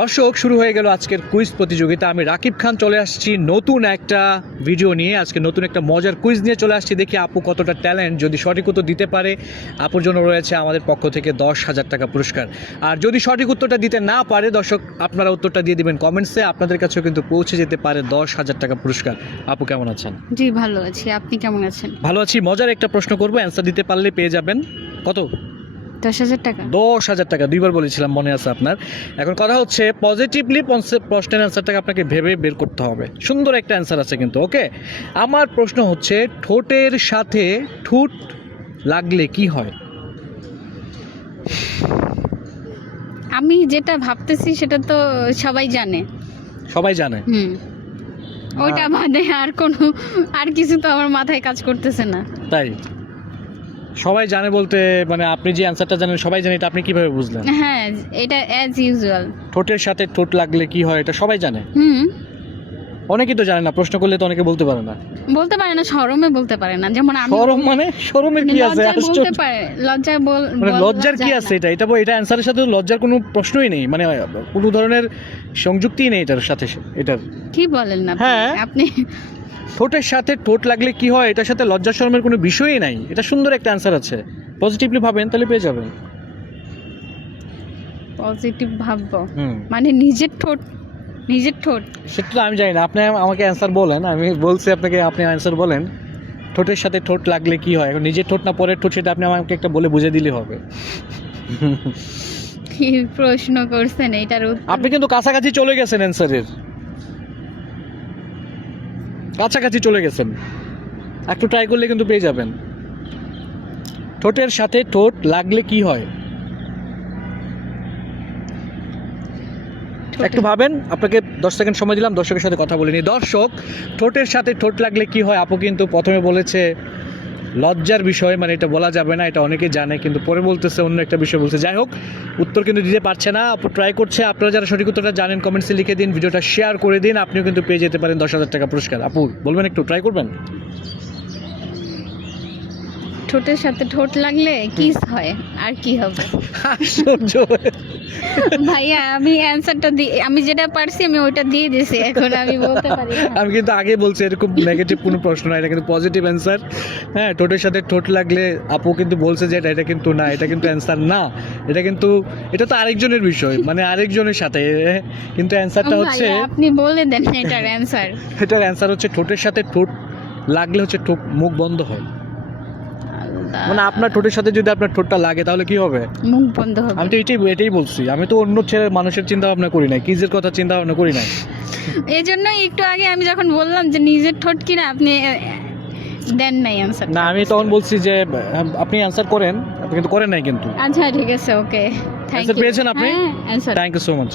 দর্শক, শুরু হয়ে গেল আজকের কুইজ প্রতিযোগিতা। আমি রাকিব খান চলে আসছি নতুন একটা ভিডিও নিয়ে। আজকে নতুন একটা মজার কুইজ নিয়ে চলে আসছি। দেখি আপু কতটা ট্যালেন্ট। যদি সঠিক উত্তর দিতে পারে, আপুর জন্য রয়েছে আমাদের পক্ষ থেকে 10,000 টাকা পুরস্কার। আর যদি সঠিক উত্তরটা দিতে না পারে, দর্শক আপনারা উত্তরটা দিয়ে দিবেন কমেন্টসে, আপনাদের কাছেও কিন্তু পৌঁছে যেতে পারে 10,000 টাকা পুরস্কার। আপু কেমন আছেন? জি ভালো আছি, আপনি কেমন আছেন? ভালো আছি। মজার একটা প্রশ্ন করবো, অ্যান্সার দিতে পারলে পেয়ে যাবেন কত? 10,000 টাকা। 10,000 টাকা। দুইবার বলেছিলাম, মনে আছে আপনার। এখন কথা হচ্ছে, পজিটিভলি প্রশ্নের অ্যান্সারটাকে আপনাকে ভেবে বের করতে হবে। সুন্দর একটা অ্যান্সার আছে কিন্তু, ওকে। আমার প্রশ্ন হচ্ছে, ঠোঁটের সাথে ঠোঁট লাগলে কি হয়? আমি যেটা ভাবতেছি সেটা তো সবাই জানে। সবাই জানে? ওইটা বাদে আর কিছু তো আমার মাথায় কাজ করতেছে না। তাই? সবাই জানে বলতে মানে আপনি যে অ্যান্সারটা জানেন সবাই জানে, এটা আপনি কিভাবে বুঝলেন? হ্যাঁ, এটা অ্যাজ ইউজুয়াল। ঠোঁটের সাথে ঠোঁট লাগলে কি হয়, এটা সবাই জানে। অনেকেই তো জানে না, প্রশ্ন করলে তো অনেকে বলতে পারে না। বলতে পারে না, শরমে বলতে পারে না। যেমন আমি শরম মানে শরমের কি আছে? বলতে পারে, লজ্জায় মানে লজ্জার কি আছে? এটা অ্যান্সারের সাথে লজ্জার কোনো প্রশ্নই নেই, মানে কোনো ধরনের সংযুক্তিই নেই এটার সাথে। এটার কি বলেন না হ্যাঁ, আপনি? ঠোঁটের সাথে ঠোঁট লাগলে কি হয়, এটার সাথে লজ্জা শরমের কোনো বিষয়ই নাই। এটা সুন্দর একটা অ্যান্সার আছে। পজিটিভলি ভাবেন, তাহলে পেয়ে যাবেন। পজিটিভ ভাববো মানে নিজের ঠোঁট সেটা তো আমি জানি না। আপনি আমাকে অ্যান্সার বলেন, আমি বলছি আপনাকে, আপনি অ্যান্সার বলেন। ঠোঁটের সাথে ঠোঁট লাগলে কি হয়? এখন নিজের ঠোঁট না পরের ঠোঁট, সেটা আপনি আমাকে একটা বলে বুঝে দিলে হবে। কি প্রশ্ন করছেন এটার উত্তর? আপনি কিন্তু কাছাকাছি চলে গেছেন, অ্যান্সারের কাছাকাছি চলে গেছেন। একটু ট্রাই করলে কিন্তু পেয়ে যাবেন। ঠোঁটের সাথে ঠোঁট লাগলে কি হয়? একটু ভাবেন। আপনাকে 10 সেকেন্ড সময় দিলাম, দর্শকের সাথে কথা বলিনি। দর্শক, ঠোঁটের সাথে ঠোঁট লাগলে কি হয়, আপু কিন্তু প্রথমে বলেছে লজ্জার বিষয়, মানে এটা বলা যাবে না, এটা অনেকেই জানে, কিন্তু পরে বলতেছে অন্য একটা বিষয় বলছে। যাই হোক, উত্তর কিন্তু দিতে পারছে না। আপু ট্রাই করছে। আপনারা যারা সঠিক উত্তরটা জানেন কমেন্টসে লিখে দিন, ভিডিওটা শেয়ার করে দিন, আপনিও কিন্তু পেয়ে যেতে পারেন 10,000 টাকা পুরস্কার। আপু বলবেন, একটু ট্রাই করবেন? ঠোঁটের সাথে ঠোঁট লাগলে কিস হয়, আর কি হবে? আশ্চর্য। ভাইয়া, আমি অ্যানসারটা আমি যেটা পারছি আমি ওইটা দিয়ে দিয়েছি, এখন আমি বলতে পারি না। আমি কিন্তু আগে বলছি, এরকম নেগেটিভ কোনো প্রশ্ন না, এটা কিন্তু পজিটিভ অ্যান্সার। হ্যাঁ, ঠোঁটের সাথে ঠোঁট লাগলে আপু কিন্তু বলছে যে এটা কিন্তু না, এটা কিন্তু অ্যান্সার না। এটা তো আরেকজনের বিষয়, মানে আরেকজনের সাথে, কিন্তু অ্যান্সারটা হচ্ছে, আপনি বলে দেন এটার অ্যানসার। এটার অ্যান্সার হচ্ছে ঠোঁটের সাথে ঠোঁট লাগলে হচ্ছে মুখ বন্ধ হয়। মানে আপনার ঠোঁটের সাথে যদি আপনার ঠোঁটটা লাগে, তাহলে কি হবে? মুখ বন্ধ হবে। আমি তো এটাই বলছি। আমি তো অন্য মানুষের চিন্তা ভাবনা করি নাই, কিজের কথা চিন্তা ভাবনা করি নাই। এই জন্যই একটু আগে আমি যখন বললাম যে নিজের ঠোঁট কিনা, আপনি দেন নাই অ্যানসার। না, আমি তখন বলছি যে আপনি অ্যান্সার করেন, আপনি কিন্তু করেন নাই কিন্তু। আচ্ছা ঠিক আছে, ওকে, থ্যাংক ইউ। পেয়েছেন আপনি? Answer. Thank you so much.